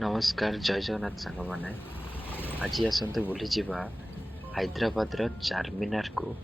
नमस्कार जय जगन्नाथ सांग माने आज आसतु बुली जिबा हैदराबाद रो चारमीनार को।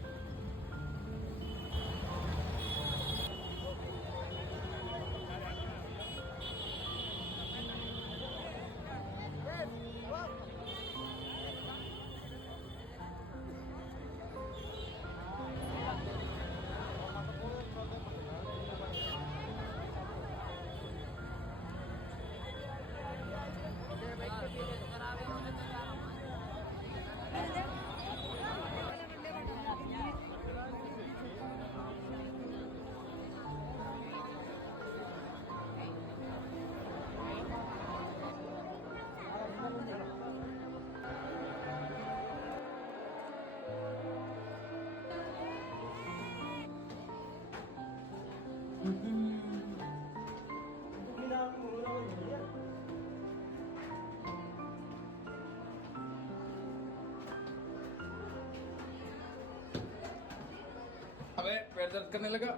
अबे पैर दर्द करने लगा।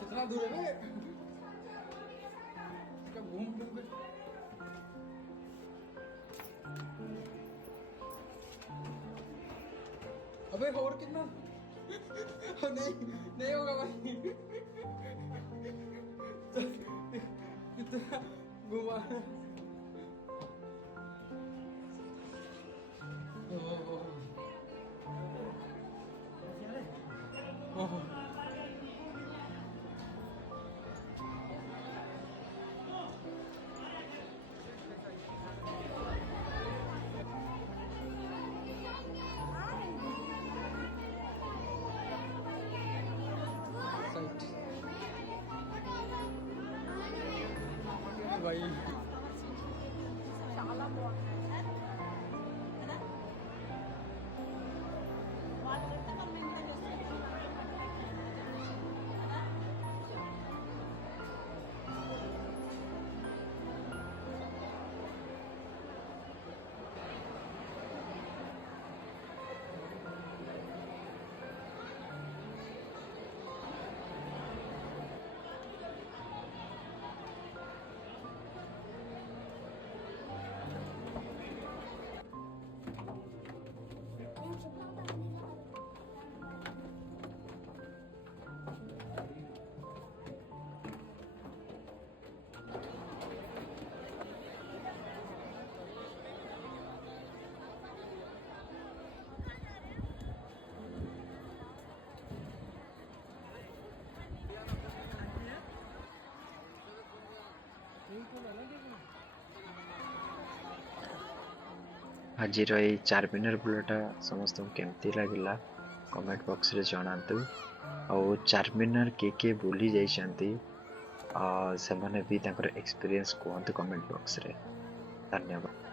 कितना दूर है बे? इसका घूम घूम के अबे और कितना नहीं नहीं होगा भाई। कितना घुमा। ओह भाई आज ये चारमीनार बुलाटा समस्त केमती लगिला कमेंट बॉक्स रे जणातु। और चारमीनार के बुली जाइछंती से माने भी ताकर एक्सपीरियंस कहतु कमेंट बॉक्स रे। धन्यवाद।